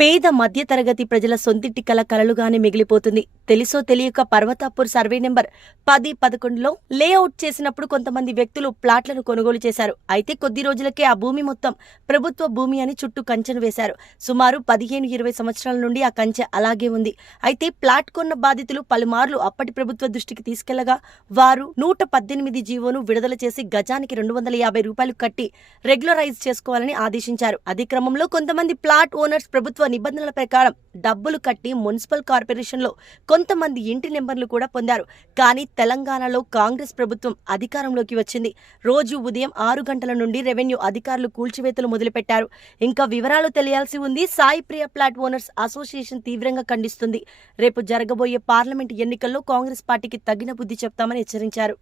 పేద మధ్యతరగతి ప్రజల సొంతింటి కల కలలుగానే మిగిలిపోతుంది. తెలుసో తెలియక పర్వతాపూర్ సర్వే నెంబర్ 10-11లో లేఅవుట్ చేసినప్పుడు కొంతమంది వ్యక్తులు ప్లాట్లను కొనుగోలు చేశారు. అయితే కొద్ది రోజులకే ఆ భూమి మొత్తం ప్రభుత్వ భూమి అని చుట్టూ కంచెను వేశారు. సుమారు 15-20 సంవత్సరాల నుండి ఆ కంచె అలాగే ఉంది. అయితే ప్లాట్ కొన్న బాధితులు పలుమార్లు అప్పటి ప్రభుత్వ దృష్టికి తీసుకెళ్లగా వారు 118 జీవోను విడుదల చేసి గజానికి 250 రూపాయలు కట్టి రెగ్యులరైజ్ చేసుకోవాలని ఆదేశించారు. అదే క్రమంలో కొంతమంది ప్లాట్ ఓనర్స్ ప్రభుత్వ నిబంధనల ప్రకారం డబ్బులు కట్టి మున్సిపల్ కార్పొరేషన్లో కొంతమంది ఇంటి నెంబర్లు కూడా పొందారు. కానీ తెలంగాణలో కాంగ్రెస్ ప్రభుత్వం అధికారంలోకి వచ్చింది. రోజు ఉదయం 6 గంటల నుండి రెవెన్యూ అధికారులు కూల్చివేతలు మొదలుపెట్టారు. ఇంకా వివరాలు తెలియాల్సి ఉంది. సాయి ప్రియ ప్లాట్ ఓనర్స్ అసోసియేషన్ తీవ్రంగా ఖండిస్తుంది. రేపు జరగబోయే పార్లమెంట్ ఎన్నికల్లో కాంగ్రెస్ పార్టీకి తగిన బుద్ధి చెప్తామని హెచ్చరించారు.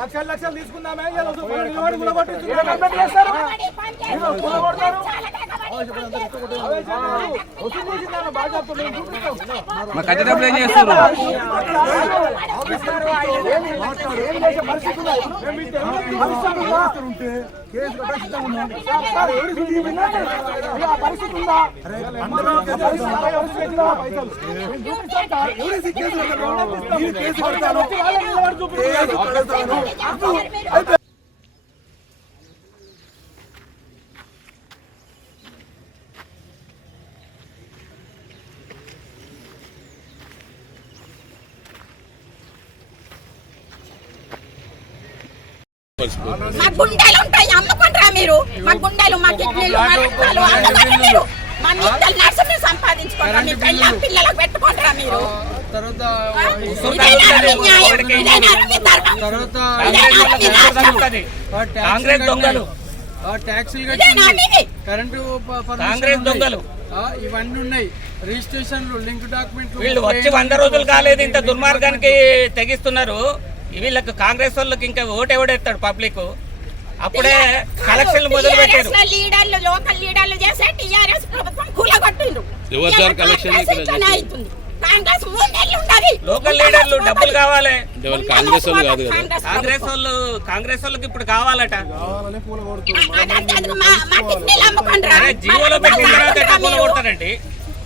లక్షలు తీసుకుందామే కట్టి డబ్బులు ఏం చేస్తారు? మా గుండెలు ఉంటాయి, అమ్ముకుంటారా మీరు? మా గుండెలు, మా కిడ్నీలు, మా రక్తాలు అమ్ముకుంటారా మీరు? మా నిత్యాలు నర్సుని సంపాదించుకుంటారా? మీ పిల్లలకు పెట్టుకుంటారా మీరు? కాంగ్రెస్ దొంగలు, కాంగ్రెస్ దొంగలు ఇవన్నీ ఉన్నాయి. రిజిస్ట్రేషన్లు, లింక్ డాక్యుమెంట్లు. వీళ్ళు వచ్చి 100 రోజులు కాలేదు, ఇంత దుర్మార్గానికి తెగిస్తున్నారు. వీళ్ళకి కాంగ్రెస్ వాళ్ళకి ఇంకా ఓటు ఎవడెత్తాడు? పబ్లిక్ అప్పుడే కలెక్షన్లు మొదలు పెట్టారు. లీడర్లు, లోకల్ లీడర్లు చేసే టీఆర్ఎస్ ప్రభుత్వం కూలగొట్టిండ్రు. లోకల్ లీడర్లు డబ్బులు కావాలి. కాంగ్రెస్ వాళ్ళకి ఇప్పుడు కావాలట. జీవోలో పెట్టిన తర్వాత ఎట్లా కూలగొడతారండి?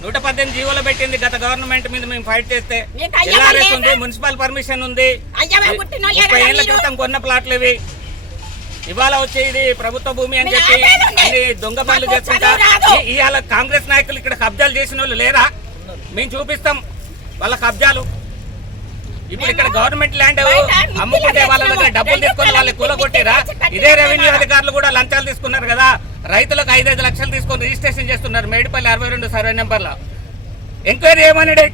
118 జీవోలో పెట్టింది గత గవర్నమెంట్ మీద మేము ఫైట్ చేస్తే. ఎల్ఆర్ఎస్ ఉంది, మున్సిపల్ పర్మిషన్ ఉంది. 30 ఏళ్ల క్రితం కొన్న ప్లాట్లు ఇవి. ఇవాళ వచ్చేది ప్రభుత్వ భూమి అని చెప్పి అన్ని దొంగ పనులు చేస్తుంటా. ఇవాళ కాంగ్రెస్ నాయకులు ఇక్కడ కబ్జాలు చేసిన వాళ్ళు లేరా? మేము చూపిస్తాం వాళ్ళ కబ్జాలు. ఇప్పుడు ఇక్కడ గవర్నమెంట్ ల్యాండ్ అమ్ముకుంటే వాళ్ళ దగ్గర డబ్బులు తీసుకొని వాళ్ళకి కూలగొట్టిరా? ఇదే రెవెన్యూ అధికారులు కూడా లంచాలు తీసుకున్నారు కదా. రైతులకు 5-5 లక్షలు తీసుకొని రిజిస్ట్రేషన్ చేస్తున్నారు. మేడిపల్లి 62 సర్వే నెంబర్లో ఎంక్వైరీ ఏమన్నాడు?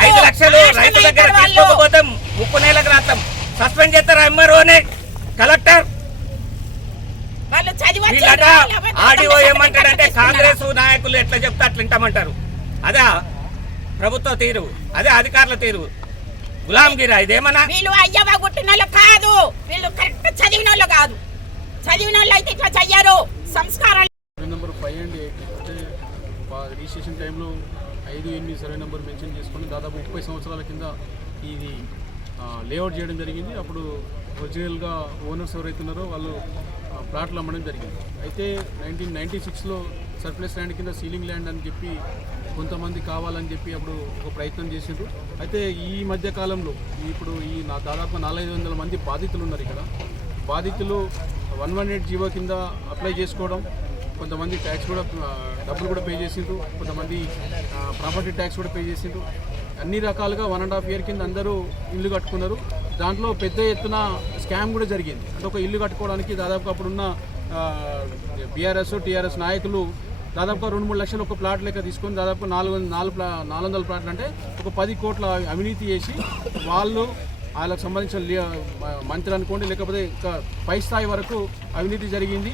5 లక్షలు రైతు దగ్గర తీసుకోకపోతే 30 నెలలకు రాస్తాం, సస్పెండ్ చేస్తారు ఎంఆర్ఓనే, కలెక్టర్. వీళ్ళట ఆర్డీఓ ఏమంటాడంటే కాంగ్రెస్ నాయకులు ఎట్లా చెప్తే అట్లా వింటామంటారు. అదే ప్రభుత్వ తీరు, అదే అధికారుల తీరు. గులాంగిరా ఇదేమన్నా? వీళ్ళు అయ్యవ గుట్టిన వాళ్ళు కాదు, వీళ్ళు కరెక్ట్ చదివిన వాళ్ళు కాదు. చదివిన వాళ్ళు అయితే ఇట్లా చెయ్యరు. సంస్కారాలు. నెంబర్ 5 and 8 అంటే రిజిస్ట్రేషన్ టైంలో 5-8 సర్వే నెంబర్ మెన్షన్ చేసుకుని దాదాపు 30 సంవత్సరాల కింద ఇది లేఅవుట్ చేయడం జరిగింది. అప్పుడు ఒరిజినల్గా ఓనర్స్ ఎవరైతే ఉన్నారో వాళ్ళు ప్లాట్లు అమ్మడం జరిగింది. అయితే 1996లో సర్ప్లస్ ల్యాండ్ కింద సీలింగ్ ల్యాండ్ అని చెప్పి కొంతమంది కావాలని చెప్పి అప్పుడు ఒక ప్రయత్నం చేసిండ్రు. అయితే ఈ మధ్య కాలంలో ఇప్పుడు దాదాపు 400-500 మంది బాధితులు ఉన్నారు. ఇక్కడ బాధితులు 118 జీవో కింద అప్లై చేసుకోవడం, కొంతమంది ట్యాక్స్ కూడా డబ్బులు కూడా పే చేసిండ్రు, కొంతమంది ప్రాపర్టీ ట్యాక్స్ కూడా పే చేసిండ్రు. అన్ని రకాలుగా 1.5 year కింద అందరూ ఇల్లు కట్టుకున్నారు. దాంట్లో పెద్ద ఎత్తున స్కామ్ కూడా జరిగింది. అంటే ఒక ఇల్లు కట్టుకోవడానికి దాదాపు అప్పుడున్న బీఆర్ఎస్ టీఆర్ఎస్ నాయకులు దాదాపుగా 2-3 లక్షలు ఒక ప్లాట్ లెక్క తీసుకొని దాదాపు 400 ప్లాట్లు అంటే ఒక 10 కోట్ల అవినీతి చేసి వాళ్ళకు సంబంధించిన మంత్రి అనుకోండి, లేకపోతే ఇంకా పై స్థాయి వరకు అవినీతి జరిగింది.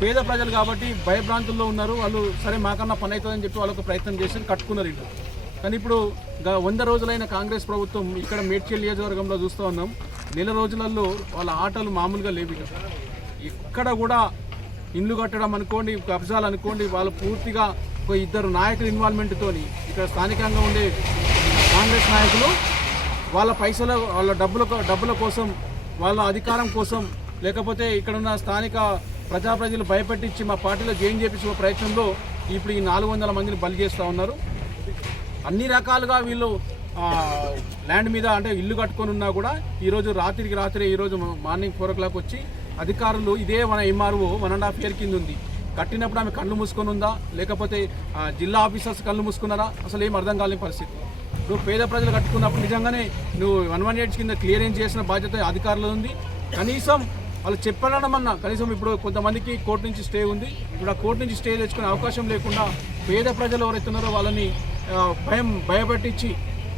పేద ప్రజలు కాబట్టి భయభ్రాంతుల్లో ఉన్నారు. వాళ్ళు సరే మాకన్నా పని అవుతుందని చెప్పి వాళ్ళకు ప్రయత్నం చేసి కట్టుకున్నారు ఇల్లు. కానీ ఇప్పుడు 100 రోజులైన కాంగ్రెస్ ప్రభుత్వం ఇక్కడ మేడ్చల్ నియోజకవర్గంలో చూస్తూ ఉన్నాం. నెల రోజులలో వాళ్ళ ఆటలు మామూలుగా లేవు. ఇక్కడ కూడా ఇండ్లు కట్టడం అనుకోండి, కబ్జాలు అనుకోండి, వాళ్ళు పూర్తిగా ఒక ఇద్దరు నాయకుల ఇన్వాల్వ్మెంట్తోని ఇక్కడ స్థానికంగా ఉండే కాంగ్రెస్ నాయకులు వాళ్ళ పైసలు వాళ్ళ డబ్బుల కోసం, వాళ్ళ అధికారం కోసం, లేకపోతే ఇక్కడున్న స్థానిక ప్రజలు భయపెట్టించి మా పార్టీలో జాయిన్ చేయించే ప్రయత్నంలో ఇప్పుడు ఈ 400 మందిని బలి చేస్తూ ఉన్నారు. అన్ని రకాలుగా వీళ్ళు ల్యాండ్ మీద అంటే ఇల్లు కట్టుకొని ఉన్నా కూడా ఈరోజు రాత్రి ఈరోజు మార్నింగ్ 4 o'clock వచ్చి అధికారులు ఇదే మన ఎంఆర్ఓ 1.5 year కింద ఉంది, కట్టినప్పుడు ఆమె కళ్ళు మూసుకొని ఉందా లేకపోతే జిల్లా ఆఫీసర్స్ కళ్ళు మూసుకున్నారా అసలు ఏం అర్థం కాలేని పరిస్థితి. నువ్వు పేద ప్రజలు కట్టుకున్నప్పుడు నిజంగానే నువ్వు 118 కింద క్లియరెన్స్ చేసిన బాధ్యత అధికారులు ఉంది. కనీసం వాళ్ళు చెప్పడమన్నా కనీసం ఇప్పుడు కొంతమందికి కోర్టు నుంచి స్టే ఉంది, ఇప్పుడు ఆ కోర్టు నుంచి స్టే తెచ్చుకునే అవకాశం లేకుండా పేద ప్రజలు ఎవరైతే ఉన్నారో వాళ్ళని భయపెట్టించి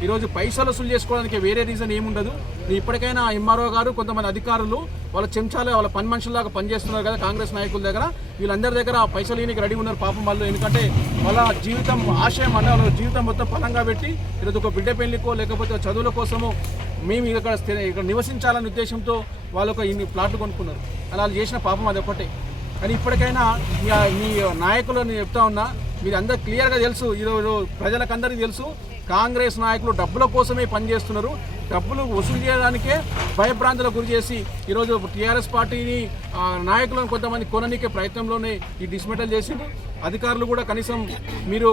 ఈరోజు పైసలు వసూలు చేసుకోవడానికి వేరే రీజన్ ఏముండదు. ఇప్పటికైనా ఎంఆర్ఓ గారు కొంతమంది అధికారులు వాళ్ళ చెంచాలే వాళ్ళ పని మనుషుల్లాగా పనిచేస్తున్నారు కదా కాంగ్రెస్ నాయకుల దగ్గర, వీళ్ళందరి దగ్గర పైసలు ఈయనకి రెడీ ఉన్నారు పాపం వాళ్ళు. ఎందుకంటే వాళ్ళ జీవితం ఆశయం అన్న వాళ్ళ జీవితం మొత్తం పలంగా పెట్టి ఈరోజు ఒక బిడ్డ పెళ్లికో లేకపోతే చదువుల కోసమో మేము ఇక్కడ నివసించాలనే ఉద్దేశంతో వాళ్ళు ఇన్ని ప్లాట్లు కొనుక్కున్నారు. అలా చేసిన పాపం అది ఒకటే. కానీ ఇప్పటికైనా మీ నాయకులు నేను చెప్తా ఉన్నా, మీరు అందరు క్లియర్గా తెలుసు, ఈరోజు ప్రజలకందరికీ తెలుసు కాంగ్రెస్ నాయకులు డబ్బుల కోసమే పనిచేస్తున్నారు. డబ్బులు వసూలు చేయడానికే భయభ్రాంతులకు గురి చేసి ఈరోజు టీఆర్ఎస్ పార్టీని నాయకులను కొంతమంది కొననీకే ప్రయత్నంలోనే ఈ డిస్మెటల్ చేసిండ్రు. అధికారులు కూడా కనీసం మీరు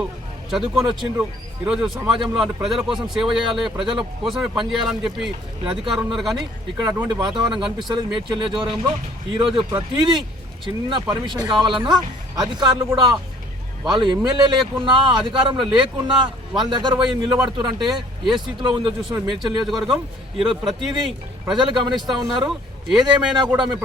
చదువుకొని వచ్చిండ్రు, ఈరోజు సమాజంలో అంటే ప్రజల కోసం సేవ చేయాలి, ప్రజల కోసమే పనిచేయాలని చెప్పి అధికారులు ఉన్నారు. కానీ ఇక్కడ అటువంటి వాతావరణం కనిపిస్తలేదు. మేడ్చల్ నియోజకవర్గంలో ఈరోజు ప్రతిదీ చిన్న పర్మిషన్ కావాలన్నా అధికారులు కూడా వాళ్ళు ఎమ్మెల్యే లేకున్నా అధికారంలో లేకున్నా వాళ్ళ దగ్గర పోయి నిలబడుతున్నారంటే ఏ స్థితిలో ఉందో చూస్తున్నారు మేడ్చల్ నియోజకవర్గం. ఈరోజు ప్రతిదీ ప్రజలు గమనిస్తూ ఉన్నారు. ఏదేమైనా కూడా మేము